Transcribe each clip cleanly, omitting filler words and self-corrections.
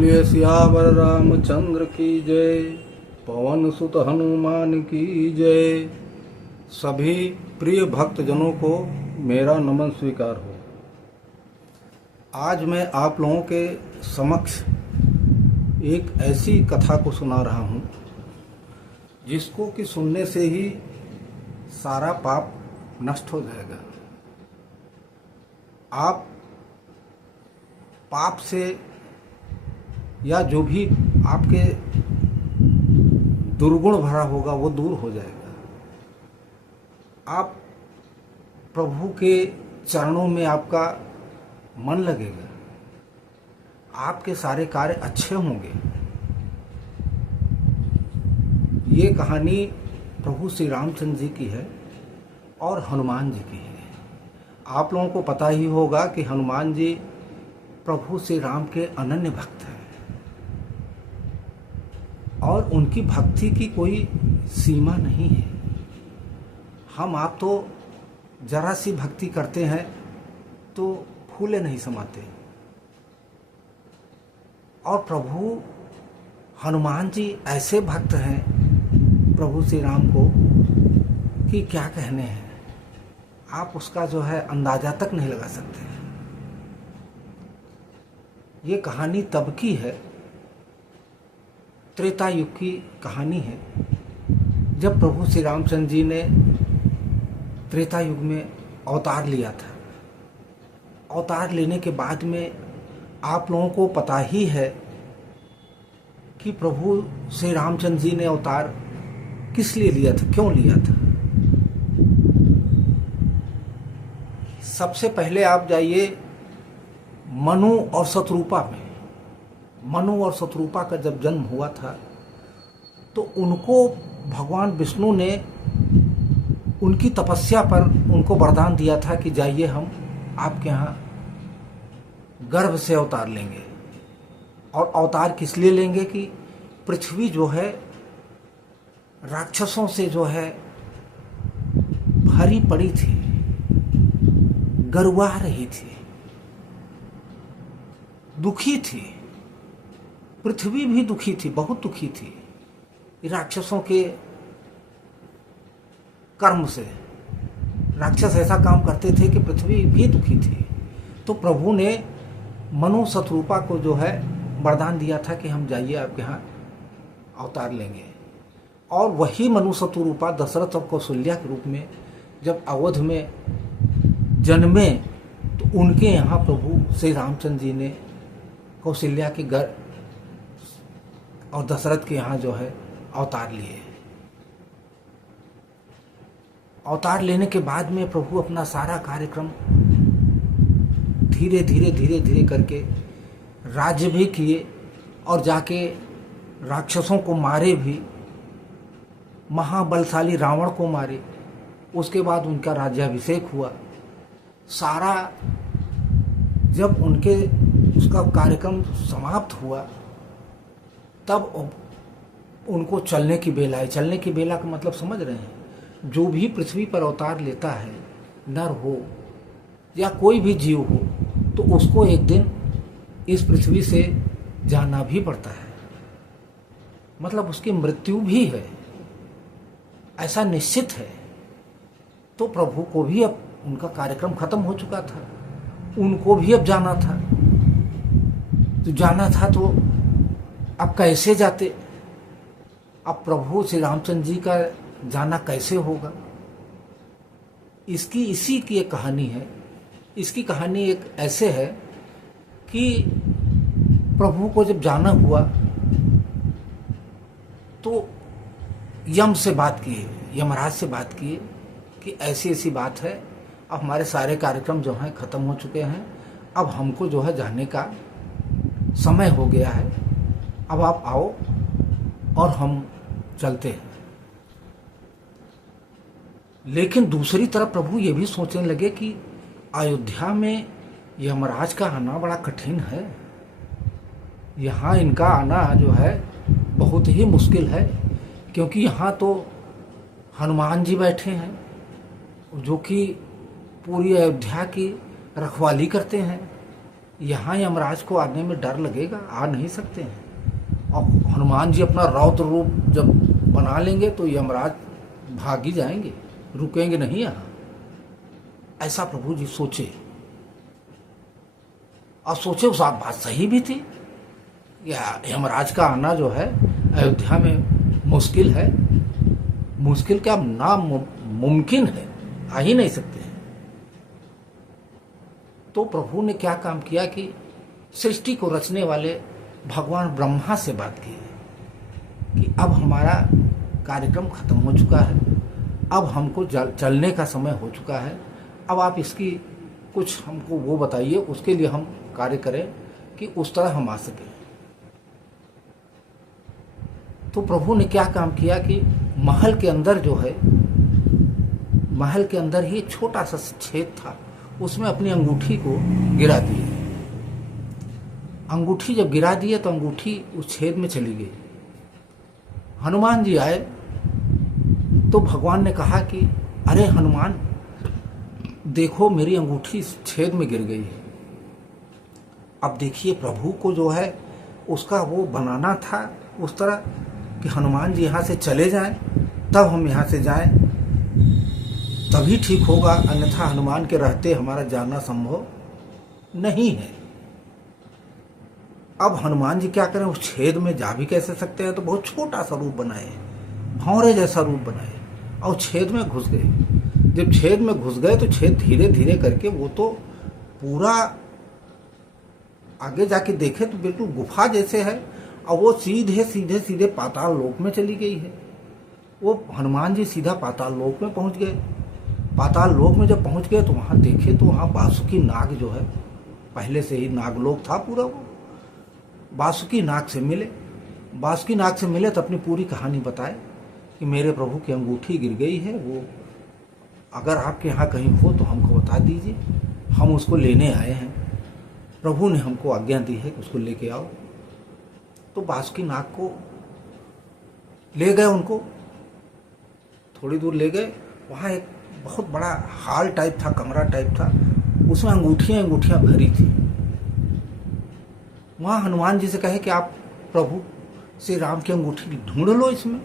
बोलिए सियावर रामचंद्र की जय, पवन सुत हनुमान की जय। सभी प्रिय भक्तजनों को मेरा नमन स्वीकार हो। आज मैं आप लोगों के समक्ष एक ऐसी कथा को सुना रहा हूँ जिसको कि सुनने से ही सारा पाप नष्ट हो जाएगा। आप पाप से या जो भी आपके दुर्गुण भरा होगा वो दूर हो जाएगा। आप प्रभु के चरणों में आपका मन लगेगा, आपके सारे कार्य अच्छे होंगे। ये कहानी प्रभु श्री रामचंद्र जी की है और हनुमान जी की है। आप लोगों को पता ही होगा कि हनुमान जी प्रभु श्री राम के अनन्य भक्त हैं और उनकी भक्ति की कोई सीमा नहीं है। हम आप तो जरा सी भक्ति करते हैं तो फूले नहीं समाते, और प्रभु हनुमान जी ऐसे भक्त हैं प्रभु श्री राम को कि क्या कहने हैं। आप उसका जो है अंदाजा तक नहीं लगा सकते। ये कहानी तब की है, त्रेता युग की कहानी है, जब प्रभु श्री रामचंद्र जी ने त्रेता युग में अवतार लिया था। अवतार लेने के बाद में आप लोगों को पता ही है कि प्रभु श्री रामचंद्र जी ने अवतार किस लिए लिया था, क्यों लिया था। सबसे पहले आप जाइए मनु और शत्रुपा में। मनु और शत्रुपा का जब जन्म हुआ था तो उनको भगवान विष्णु ने उनकी तपस्या पर उनको वरदान दिया था कि जाइए हम आपके यहाँ गर्भ से अवतार लेंगे। और अवतार किस लिए लेंगे कि पृथ्वी जो है राक्षसों से जो है भरी पड़ी थी, गरवा रही थी, दुखी थी। पृथ्वी भी दुखी थी, बहुत दुखी थी राक्षसों के कर्म से। राक्षस ऐसा काम करते थे कि पृथ्वी भी दुखी थी। तो प्रभु ने मनु शत्रुपा को जो है वरदान दिया था कि हम जाइए आपके यहाँ अवतार लेंगे। और वही मनु शत्रुपा दशरथ और कौशल्या के रूप में जब अवध में जन्मे तो उनके यहाँ प्रभु श्री रामचंद्र जी ने कौशल्या के घर और दशरथ के यहाँ जो है अवतार लिए। अवतार लेने के बाद में प्रभु अपना सारा कार्यक्रम धीरे धीरे करके राज्य भी किए और जाके राक्षसों को मारे भी, महाबलशाली रावण को मारे। उसके बाद उनका राज्याभिषेक हुआ। सारा जब उनके उसका कार्यक्रम समाप्त हुआ तब उनको चलने की बेला है। चलने की बेला का मतलब समझ रहे हैं? जो भी पृथ्वी पर अवतार लेता है, नर हो या कोई भी जीव हो, तो उसको एक दिन इस पृथ्वी से जाना भी पड़ता है। मतलब उसकी मृत्यु भी है, ऐसा निश्चित है। तो प्रभु को भी अब उनका कार्यक्रम खत्म हो चुका था, उनको भी अब जाना था। तो जाना था तो अब कैसे जाते? अब प्रभु श्री रामचंद्र जी का जाना कैसे होगा? इसी की एक कहानी है। इसकी कहानी एक ऐसे है कि प्रभु को जब जाना हुआ तो यम से बात किए, यमराज से बात किए कि ऐसी ऐसी बात है, अब हमारे सारे कार्यक्रम जो हैं ख़त्म हो चुके हैं, अब हमको जो है जाने का समय हो गया है, अब आप आओ और हम चलते हैं। लेकिन दूसरी तरफ प्रभु ये भी सोचने लगे कि अयोध्या में यमराज का आना बड़ा कठिन है। यहाँ इनका आना जो है बहुत ही मुश्किल है, क्योंकि यहाँ तो हनुमान जी बैठे हैं जो कि पूरी अयोध्या की रखवाली करते हैं। यहाँ यमराज को आने में डर लगेगा, आ नहीं सकते हैं। और हनुमान जी अपना रौद्र रूप जब बना लेंगे तो यमराज भागी जाएंगे, रुकेंगे नहीं यहाँ। ऐसा प्रभु जी सोचे, और सोचे उस बात सही भी थी। यमराज का आना जो है अयोध्या में मुश्किल है, मुश्किल क्या मुमकिन है, आ ही नहीं सकते हैं। तो प्रभु ने क्या काम किया कि सृष्टि को रचने वाले भगवान ब्रह्मा से बात की कि अब हमारा कार्यक्रम खत्म हो चुका है, अब हमको चलने का समय हो चुका है, अब आप इसकी कुछ हमको वो बताइए, उसके लिए हम कार्य करें कि उस तरह हम आ सकें। तो प्रभु ने क्या काम किया कि महल के अंदर जो है, महल के अंदर ही एक छोटा सा छेद था, उसमें अपनी अंगूठी को गिरा दिए। अंगूठी जब गिरा दिए तो अंगूठी उस छेद में चली गई। हनुमान जी आए तो भगवान ने कहा कि अरे हनुमान, देखो मेरी अंगूठी इस छेद में गिर गई है। अब देखिए प्रभु को जो है उसका वो बनाना था उस तरह कि हनुमान जी यहाँ से चले जाएं, तब हम यहाँ से जाएं, तभी ठीक होगा, अन्यथा हनुमान के रहते हमारा जाना संभव नहीं है। अब हनुमान जी क्या करें, उस छेद में जा भी कैसे सकते हैं, तो बहुत छोटा सा रूप बनाए, भौरे जैसा रूप बनाए और छेद में घुस गए। जब छेद में घुस गए तो छेद धीरे धीरे करके वो तो पूरा आगे जाके देखे तो बिल्कुल गुफा जैसे है, और वो सीधे सीधे सीधे पाताल लोक में चली गई है। वो हनुमान जी सीधा पाताल लोक में पहुंच गए। पाताल लोक में जब पहुंच गए तो वहां देखे तो वहां वासुकी नाग जो है, पहले से ही नागलोक था पूरा, वो वासुकी नाग से मिले। वासुकी नाग से मिले तो अपनी पूरी कहानी बताए कि मेरे प्रभु की अंगूठी गिर गई है, वो अगर आपके यहाँ कहीं हो तो हमको बता दीजिए, हम उसको लेने आए हैं। प्रभु ने हमको आज्ञा दी है कि उसको लेके आओ। तो वासुकी नाग को ले गए, उनको थोड़ी दूर ले गए। वहाँ एक बहुत बड़ा हॉल टाइप था, कमरा टाइप था, उसमें अंगूठियां भरी थी। वहाँ हनुमान जी से कहे कि आप प्रभु श्री राम की अंगूठी ढूंढ लो इसमें।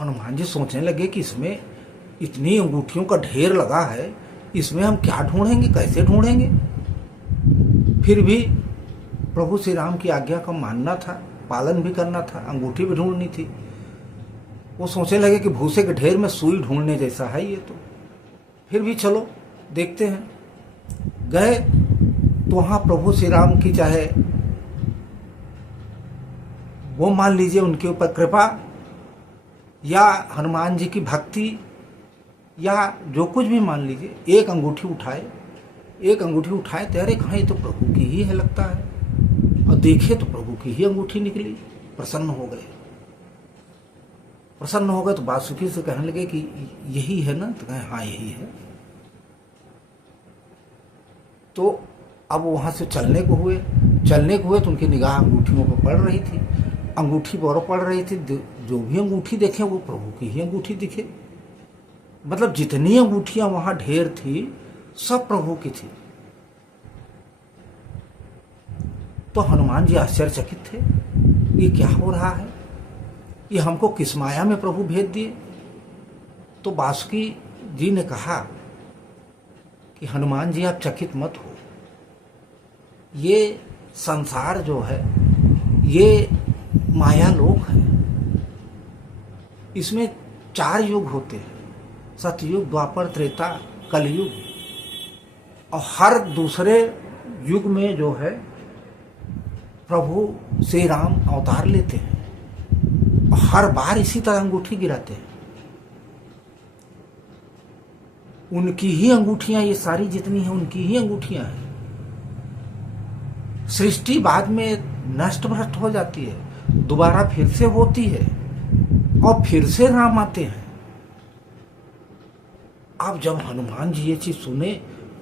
हनुमान जी सोचने लगे कि इसमें इतनी अंगूठियों का ढेर लगा है, इसमें हम क्या ढूंढेंगे, कैसे ढूंढेंगे। फिर भी प्रभु श्री राम की आज्ञा का मानना था, पालन भी करना था, अंगूठी भी ढूंढनी थी। वो सोचने लगे कि भूसे के ढेर में सुई ढूंढने जैसा है ये तो, फिर भी चलो देखते हैं। गए तो वहां प्रभु श्री राम की चाहे वो मान लीजिए उनके ऊपर कृपा, या हनुमान जी की भक्ति, या जो कुछ भी मान लीजिए, एक अंगूठी उठाए तो अरे कहाँ, ये तो प्रभु की ही है लगता है, और देखे तो प्रभु की ही अंगूठी निकली। प्रसन्न हो गए तो वासुकी से कहने लगे कि यही है ना, तो कहे हाँ यही है। तो अब वहां से चलने को हुए तो उनकी निगाह अंगूठियों पर पड़ रही थी, अंगूठी पर पड़ रही थी। जो भी अंगूठी देखे वो प्रभु की ही अंगूठी दिखे, मतलब जितनी अंगूठियां वहां ढेर थी सब प्रभु की थी। तो हनुमान जी आश्चर्यचकित थे, ये क्या हो रहा है, ये हमको किस माया में प्रभु भेज दिए। तो वासुकी जी ने कहा कि हनुमान जी आप चकित मत हो, ये संसार जो है ये माया लोक है, इसमें 4 युग होते हैं, सतयुग, द्वापर, त्रेता, कलयुग, और हर दूसरे युग में जो है प्रभु श्री राम अवतार लेते हैं, और हर बार इसी तरह अंगूठी गिराते हैं। उनकी ही अंगूठियां, ये सारी जितनी हैं उनकी ही अंगूठियां हैं। सृष्टि बाद में नष्ट भ्रष्ट हो जाती है, दोबारा फिर से होती है, और फिर से राम आते हैं। अब जब हनुमान जी ये चीज सुने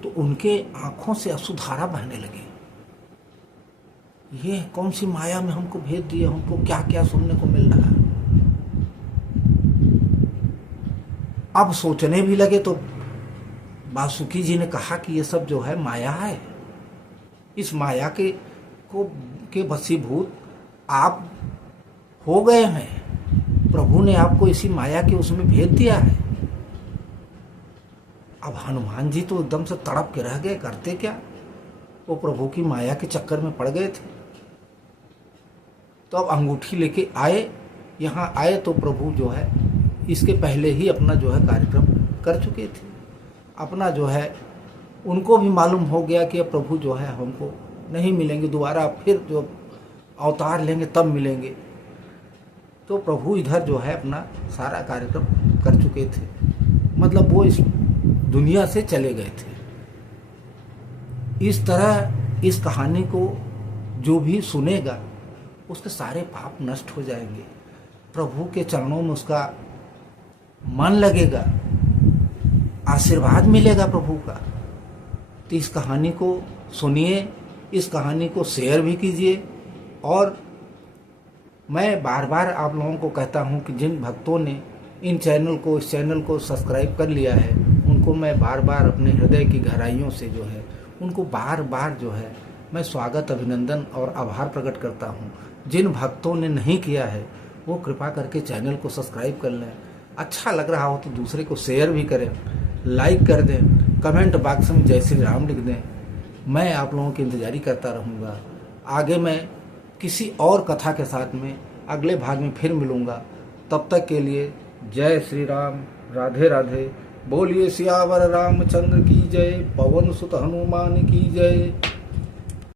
तो उनके आंखों से अश्रुधारा बहने लगी। ये कौन सी माया में हमको भेज दिया, हमको क्या क्या सुनने को मिल रहा है। अब सोचने भी लगे तो वासुकी जी ने कहा कि ये सब जो है माया है, इस माया के वशीभूत आप हो गए हैं। प्रभु ने आपको इसी माया के उसमें भेज दिया है। अब हनुमान जी तो एकदम से तड़प के रह गए, करते क्या, वो प्रभु की माया के चक्कर में पड़ गए थे। तो अब अंगूठी लेके आए, यहाँ आए तो प्रभु जो है इसके पहले ही अपना जो है कार्यक्रम कर चुके थे। अपना जो है उनको भी मालूम हो गया कि अब प्रभु जो है हमको नहीं मिलेंगे दोबारा, फिर जो अवतार लेंगे तब मिलेंगे। तो प्रभु इधर जो है अपना सारा कार्यक्रम कर चुके थे, मतलब वो इस दुनिया से चले गए थे। इस तरह इस कहानी को जो भी सुनेगा उसके सारे पाप नष्ट हो जाएंगे, प्रभु के चरणों में उसका मन लगेगा, आशीर्वाद मिलेगा प्रभु का। तो इस कहानी को सुनिए, इस कहानी को शेयर भी कीजिए। और मैं बार बार आप लोगों को कहता हूं कि जिन भक्तों ने इस चैनल को सब्सक्राइब कर लिया है, उनको मैं बार बार अपने हृदय की गहराइयों से जो है उनको बार बार जो है मैं स्वागत, अभिनंदन और आभार प्रकट करता हूं। जिन भक्तों ने नहीं किया है वो कृपा करके चैनल को सब्सक्राइब कर लें। अच्छा लग रहा हो तो दूसरे को शेयर भी करें, लाइक कर दें, कमेंट बॉक्स में जय श्री राम लिख दें। मैं आप लोगों की इंतजारी करता रहूँगा। आगे मैं किसी और कथा के साथ में अगले भाग में फिर मिलूँगा। तब तक के लिए जय श्री राम, राधे राधे। बोलिए सियावर रामचंद्र की जय, पवन सुत हनुमान की जय।